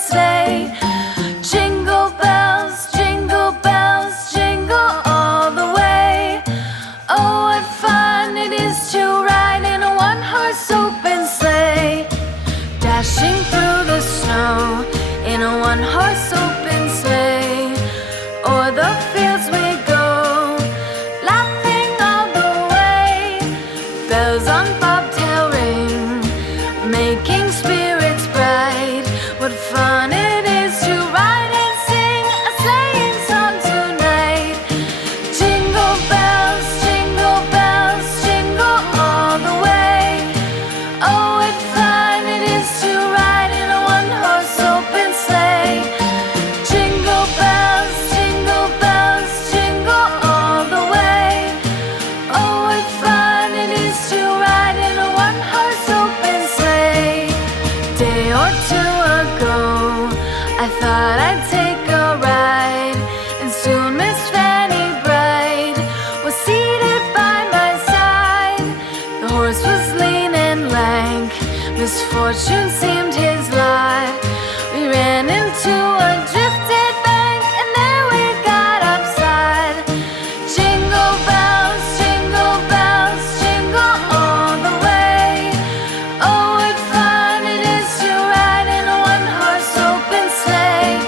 sleigh. Jingle bells, jingle all the way. Oh, what fun it is to ride in a one-horse open sleigh. Dashing through the snow in a one-horse open sleigh. O'er the fields we go, laughing all the way. Bells on bobtail ring, making spirits bright. What fun it is to ride and sing a sleighing song tonight. Jingle bells, jingle all the way. Oh, what fun it is to ride in a one-horse open sleigh. Jingle bells, jingle all the way. Oh, what fun it is to ride in a one-horse open sleigh. Day or two ago, I thought I'd take a ride, and soon Miss Fanny Bright was seated by my side. The horse was lean and lank, misfortune seemed his lot. We ran into a drifted bank, and there we got upside. Jingle bells, jingle all the way. Oh, what fun it is to ride in a one-horse open sleigh.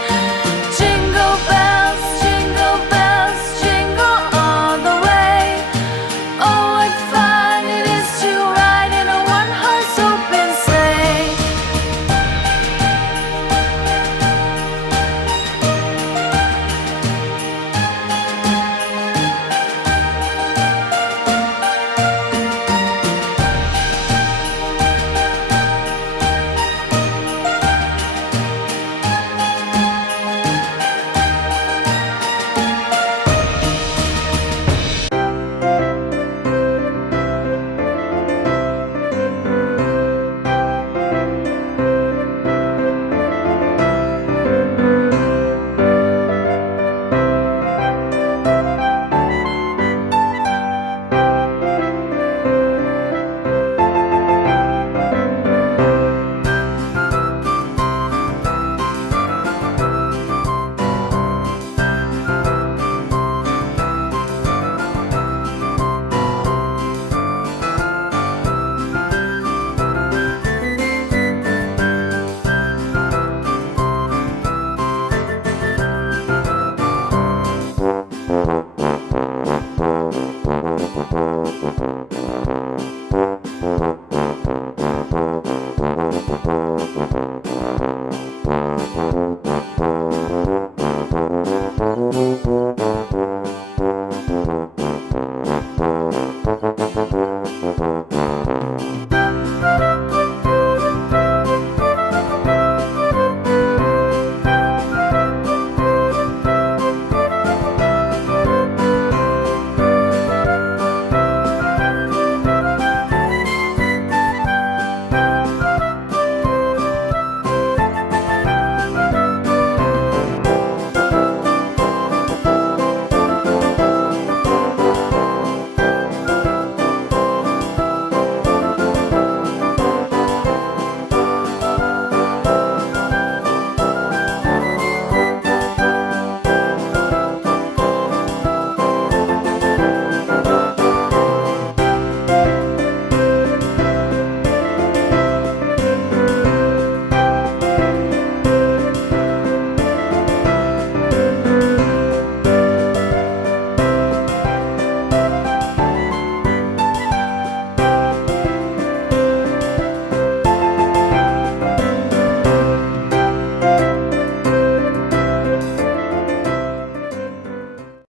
Jingle bells, jingle all the way. Oh, what fun it is to ride in a one-horse open sleigh.